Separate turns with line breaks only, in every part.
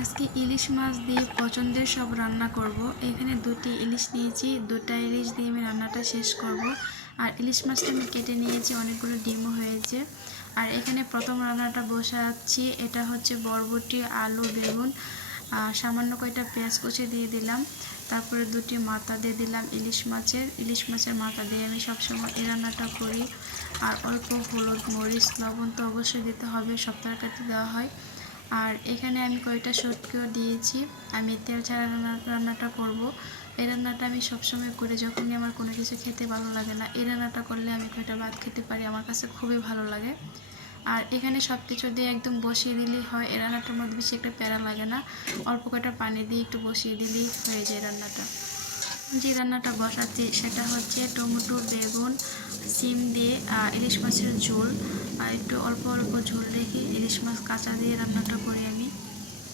আজকে ইলিশ মাছ দিয়ে পছন্দের সব রান্না করব। এখানে দুটি ইলিশ নিয়েছি, দুটা ইলিশ দিয়ে আমি রান্নাটা শেষ করব। আর ইলিশ মাছটা আমি কেটে নিয়েছি, অনেকগুলো ডিমও হয়েছে। আর এখানে প্রথম রান্নাটা বসাচ্ছি, এটা হচ্ছে বরবটি, আলু, বেগুন সামান্য কয়টা পেঁয়াজ কুচি দিয়ে দিলাম। তারপরে দুটি মাথা দিয়ে দিলাম ইলিশ মাছের। ইলিশ মাছের মাথা দিয়ে আমি সবসময় এই রান্নাটা করি। আর অল্প হলুদ, মরিচ, লবণ তো অবশ্যই দিতে হবে, সব তরকারিতে দেওয়া হয়। আর এখানে আমি কয়টা সটকেও দিয়েছি। আমি তেল ছাড়া রান্নাটা করব। এই রান্নাটা আমি সবসময় করি যখনই আমার কোনো কিছু খেতে ভালো লাগে না। এই রান্নাটা করলে আমি কয়টা ভাত খেতে পারি, আমার কাছে খুবই ভালো লাগে। আর এখানে সব কিছু দিয়ে একদম বসিয়ে দিলেই হয়। এই রান্নাটার মধ্যে বেশি একটা প্যারা লাগে না। অল্প কয়টা পানি দিয়ে একটু বসিয়ে দিলেই হয়ে যায় রান্নাটা। যে রান্নাটা বসাচ্ছি সেটা হচ্ছে টমেটো, বেগুন, সিম দিয়ে ইলিশ মাছের ঝোল। একটু অল্প অল্প ঝোল রেখে ইলিশ মাছ কাঁচা দিয়ে রান্নাটা করি আমি।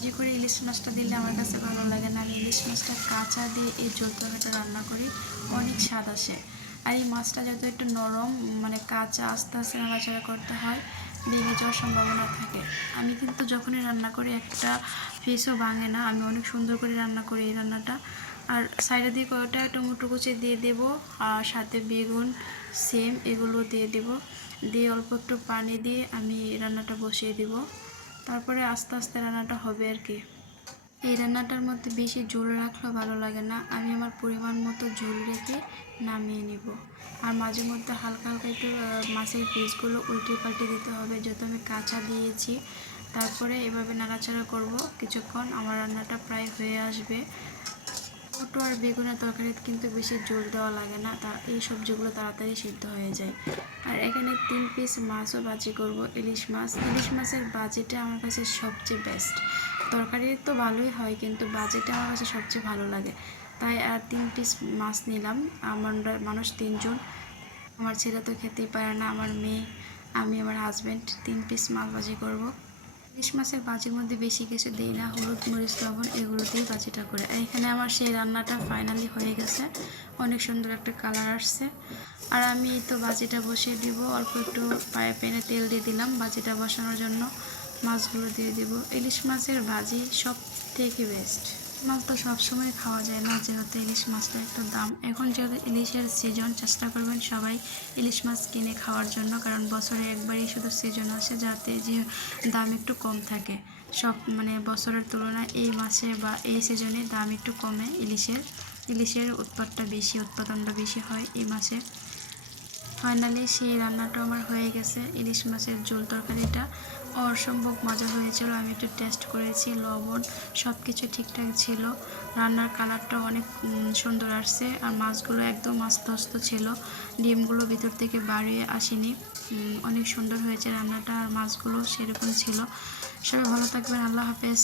যে করে ইলিশ মাছটা দিলে আমার কাছে ভালো লাগে না, আমি ইলিশ মাছটা কাঁচা দিয়ে এই ঝোল তরকারিটা রান্না করি, অনেক স্বাদ আসে। আর এই মাছটা যেহেতু একটু নরম মানে কাঁচা, আস্তে আস্তে নাড়াচাড়া করতে হয়, ভেঙে যাওয়ার সম্ভাবনা থাকে। আমি কিন্তু যখনই রান্না করি একটা ফেসও ভাঙে না, আমি অনেক সুন্দর করে রান্না করি এই রান্নাটা। আর সাইডে দিয়ে কয়টা টমেটো কুচি দিয়ে দেবো আর সাথে বেগুন, সেম এগুলো দিয়ে দেব। দিয়ে অল্প একটু পানি দিয়ে আমি রান্নাটা বসিয়ে দিব। তারপরে আস্তে আস্তে রান্নাটা হবে আর কি। এই রান্নাটার মধ্যে বেশি ঝোল রাখলেও ভালো লাগে না। আমি আমার পরিমাণ মতো ঝোল রেখে নামিয়ে নিব। আর মাঝে মধ্যে হালকা হালকা একটু মাছের পিসগুলো উল্টে পাল্টে দিতে হবে। যেহেতু আমি কাঁচা দিয়েছি, তারপরে এভাবে নাড়াচাড়া করব। কিছুক্ষণ আমার রান্নাটা প্রায় হয়ে আসবে। ছোটো আর বেগুনের তরকারিতে কিন্তু বেশি জোর দেওয়া লাগে না। তা এই সবজিগুলো তাড়াতাড়ি সিদ্ধ হয়ে যায়। আর এখানে তিন পিস মাছও বাজি করব। ইলিশ মাছ। ইলিশ মাছের বাজিটা আমার কাছে সবচেয়ে বেস্ট তরকারি তো ভালোই হয়, কিন্তু বাজিটা আমার কাছে সবচেয়ে ভালো লাগে। তাই আর তিন পিস মাছ নিলাম। আমরা মানুষ তিনজন। আমার ছেলে তো খেতেই পারে না, আমার মেয়ে, আমি, আমার হাজব্যান্ড তিন পিস মাছ বাজি করব। ইলিশ মাছের বাজির মধ্যে বেশি কিছু দিই না, হলুদ, মরিচ, লবণ এগুলো দিয়েই বাজিটা করে। আর এখানে আমার সেই রান্নাটা ফাইনালি হয়ে গেছে। অনেক সুন্দর একটা কালার আসছে। আর আমি তো বাজিটা বসিয়ে দিব, অল্প একটু পায়ে পেনে তেল দিয়ে দিলাম। বাজিটা বসানোর জন্য মাছগুলো দিয়ে দিব। ইলিশ মাছের ভাজি সব থেকে বেস্ট মাছ তো সবসময় খাওয়া যায় না, যেহেতু ইলিশ মাছটা একটু দাম। এখন যেহেতু ইলিশের সিজন চেষ্টা করবেন সবাই ইলিশ মাছ কিনে খাওয়ার জন্য, কারণ বছরে একবারই শুধু সিজন আসে, যাতে যে দাম একটু কম থাকে। সব মানে বছরের তুলনায় এই মাসে বা এই সিজনে দাম একটু কমে, ইলিশের ইলিশের উৎপাদটা বেশি, উৎপাদনটা বেশি হয় এই মাসে। ফাইনালি সেই রান্নাটা আমার হয়ে গেছে। ইলিশ মাছের ঝোল তরকারিটা। অসম্ভব মজা হয়েছিল। আমি একটু টেস্ট করেছি, লবণ সব কিছু ঠিকঠাক ছিল। রান্নার কালারটা অনেক সুন্দর আসছে। আর মাছগুলো একদম আস্তে ছিল। ডিমগুলো ভিতর থেকে বাড়িয়ে আসেনি। অনেক সুন্দর হয়েছে রান্নাটা। আর মাছগুলো সেরকম ছিল। সবাই ভালো থাকবেন। আল্লাহ হাফেজ।